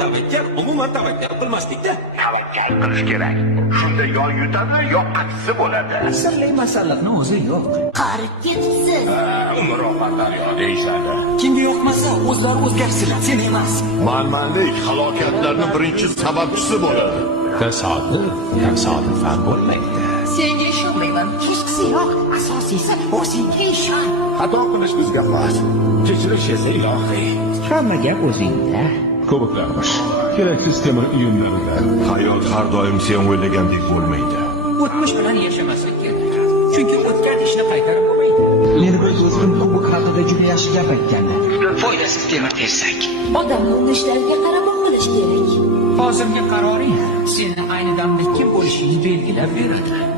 tavakkal umuman tavakkal qilmaslikda. Tavakkal qilish kerak. Shunda yo yutadi, yo aksi bo'ladi. Sirli masalliqni o'zi yo'q. Qarib ketibsiz. Umrofatlar yo deyishadi. Kimga yoqmasa o'zlari o'zgarsinlar, sen emas. Manmanlik halokatlarning birinchi sababchisi bo'ladi. Tasodifan bo'lmaydi. Senga ishonmayman. Hechqisi yo'q. Asosiysi o'zingga ishon. Xato qilish bizga xos. Kechirish esa ilohiy. Hamma gap o'zingda. Ko'piklarmish. Keraksiz temir uyumlarida. Hayot har doim sen o'ylagandek bo'lmaydi. O'tmish bilan yashamaslik kerak. Chunki o'tgan ishni qaytarib bo'lmaydi. Meni bir do'stim bu haqida juda yaxshi gap aytgandi. Foydasiz temir tersak. Odamni urishlariga qarab qilish kerak. Hozirgi qaroring seni ayni damda kim bo'lishingni belgilab beradi.